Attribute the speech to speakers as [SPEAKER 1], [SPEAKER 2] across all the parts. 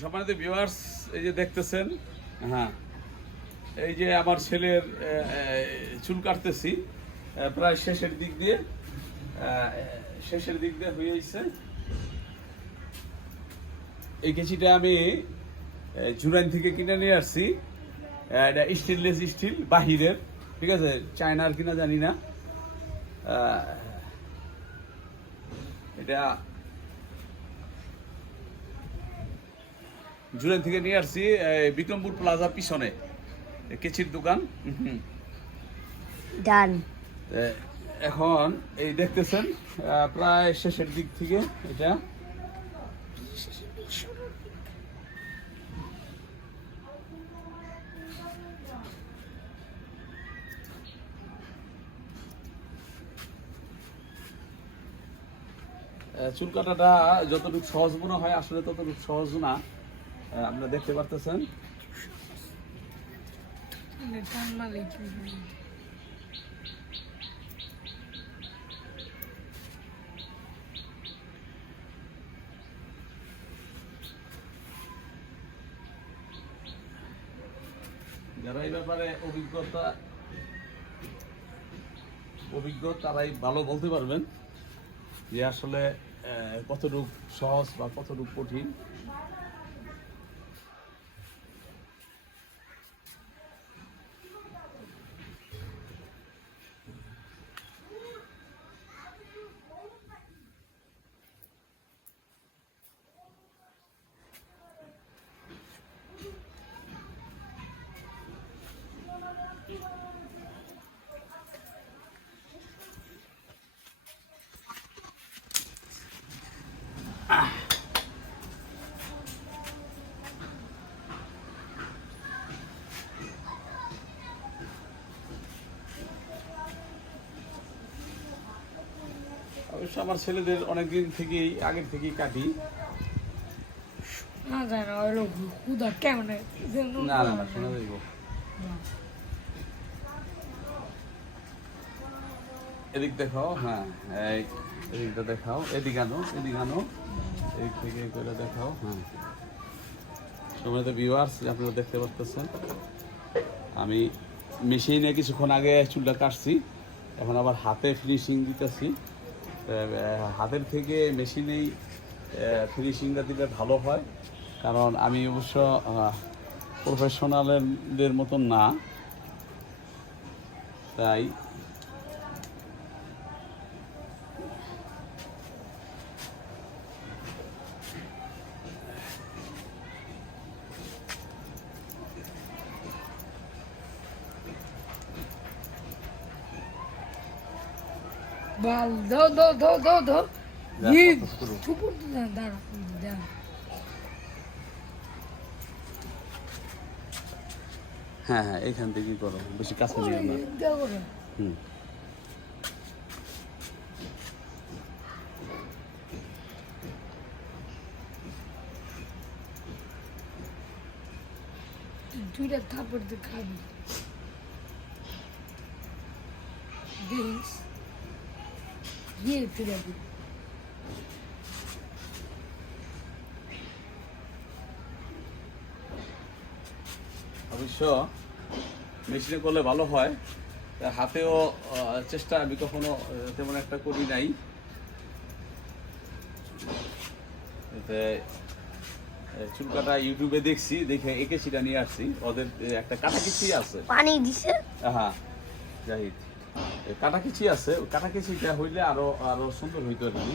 [SPEAKER 1] সম্মানিত ভিউয়ার্স এই যে দেখতেছেন হ্যাঁ এই যে আমার ছেলের চুল কাটতেছি প্রায় শেষের দিক দিয়ে শেষের দিক দিয়ে হয়ে গেছে। এই কেচিটা আমি জুরাইন থেকে কিনে নিয়ে আসছি। এটা স্টেনলেস স্টিল বাহিরের, ঠিক আছে? চায়নার কিনা জানি না। এটা জুরাইন থেকে নিয়ে আসছি বিক্রমপুর প্লাজা পিছনে। কেচির দোকান
[SPEAKER 2] ডান।
[SPEAKER 1] এখন এই দেখতেছেন প্রায় শেষের দিক থেকে এটা। চুল কাটাটা যতটুকু সহজ মনে হয় আসলে ততটুকু সহজ না। আপনারা দেখতে পারতেছেন? যারা এই ব্যাপারে অভিজ্ঞতা, অভিজ্ঞ তারাই ভালো বলতে পারবেন যে আসলে কতটুক সহজ বা কতটুক কঠিন। আমার ছেলেদের অনেকদিন থেকেই আগের থেকেই কাটি।
[SPEAKER 3] না জানি ওই লোক কুদা কেমনে
[SPEAKER 1] না না না শোনা যাইব। এদিক দেখাও হ্যাঁ এই এদিকটা দেখাও এদিক আনো এদিক আনো এদিক থেকে করে দেখাও হ্যাঁ। সময় তো ভিউয়ার্স আপনারা দেখতে পাচ্ছেন আমি মেশিনে কিছুক্ষণ আগে চুলটা কাটছি এখন আবার হাতে ফিনিশিং দিতেছি। হাতের থেকে মেশিনেই ফিনিশিংটা দিলে ভালো হয়। কারণ আমি অবশ্য প্রফেশনালদের মতন না। তাই
[SPEAKER 3] বাল দাও দাও ই দাঁড়া দাঁড়া দাঁড়া
[SPEAKER 1] হ্যাঁ হ্যাঁ এইখান থেকেই করো বেশি কাছে নিও না। হুম।
[SPEAKER 3] দুইটা থাপড় দিয়ে খাবি। তুলে
[SPEAKER 1] অবশ্য মেশিনে করলে ভালো হয় হাতেও চেষ্টা আমি কখনো তেমন একটা করি নাই। চুল কাটা ইউটিউবে দেখছি দেখে একে সেটা নিয়ে আসছি। ওদের একটা কাটাকিচি আছে।
[SPEAKER 2] পানি দিছে?
[SPEAKER 1] হ্যাঁ জাহিদ। এই কাটাকিচি আছে। কাটাকিচিটা হইলে আরও আরও সুন্দর হইতো আর কি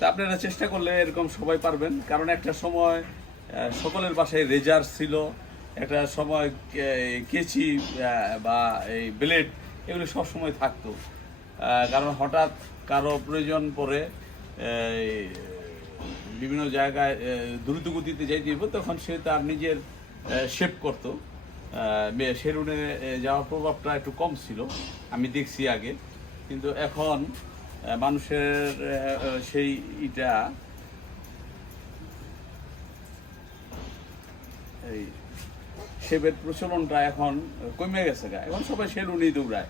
[SPEAKER 1] তা আপনারা চেষ্টা করলে এরকম সবাই পারবেন। কারণ একটা সময় সকলের বাসায় রেজার ছিল একটা সময় কেচি বা এই ব্লেড এগুলো সব সময় থাকতো। কারণ হঠাৎ কারও প্রয়োজন পড়ে বিভিন্ন জায়গায় আহ, দ্রুত গতিতে যাইতে হইব তখন সে তার নিজের শেপ করতো। সেরুনে যাওয়ার প্রভাবটা একটু কম ছিল আমি দেখছি আগে। কিন্তু এখন মানুষের সেই ইটা এই শেপের প্রচলনটা এখন কমে গেছে গা। এখন সবাই সেলুনেই দৌড়ায়।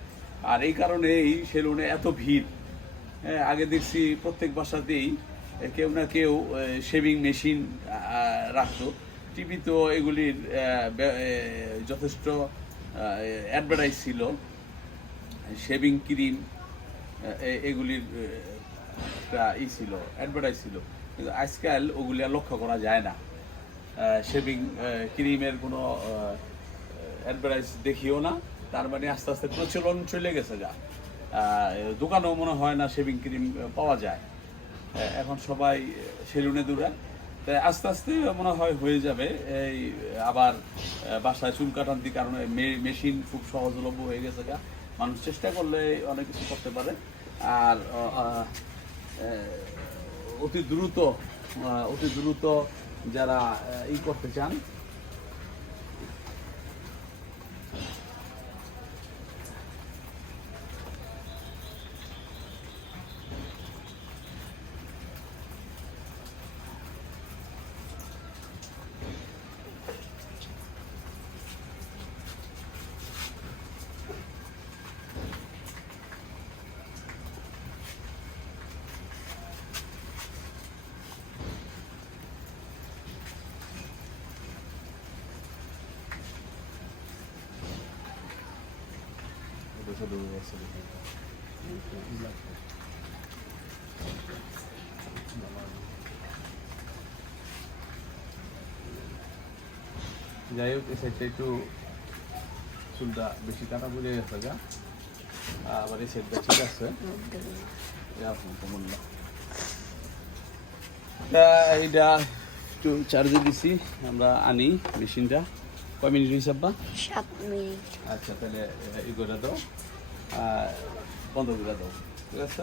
[SPEAKER 1] আর এই কারণে এই সেলুনে এত ভিড়। হ্যাঁ, আগে দেখছি প্রত্যেক বাসাতেই কেউ না কেউ শেভিং মেশিন রাখতো। টিভি তো এগুলির যথেষ্ট অ্যাডভার্টাইজ ছিল। শেভিং ক্রিম এগুলির একটা ই ছিল অ্যাডভার্টাইজ ছিল। কিন্তু আজকাল ওগুলি আর লক্ষ্য করা যায় না। শেভিং ক্রিমের কোনো অ্যাডভার্টাইজ দেখিও না। তার মানে আস্তে আস্তে প্রচলন চলে গেছে যা দোকানেও মনে হয় না শেভিং ক্রিম পাওয়া যায়। এখন সবাই সেলুনে দূরায় তাই আস্তে আস্তে মনে হয় হয়ে যাবে। এই আবার বাসায় চুল কাটান্তির কারণে মেশিন খুব সহজলভ্য হয়ে গেছে গা। মানুষ চেষ্টা করলে অনেক কিছু করতে পারে। আর অতি দ্রুত অতি দ্রুত যারা ই করতে চান যাই হোক এই সাইডটা একটু চুলটা বেশি কাটা বুঝে গেছে গা। আবার এই সাইডটা ঠিক আছে। এইটা একটু চার্জে দিছি আমরা আনি মেশিনটা। কয় মিনিট হিসাব বা
[SPEAKER 2] সাত মিনিট।
[SPEAKER 1] আচ্ছা তাহলে করে দাও। বন্ধ করে দাও। ঠিক আছে?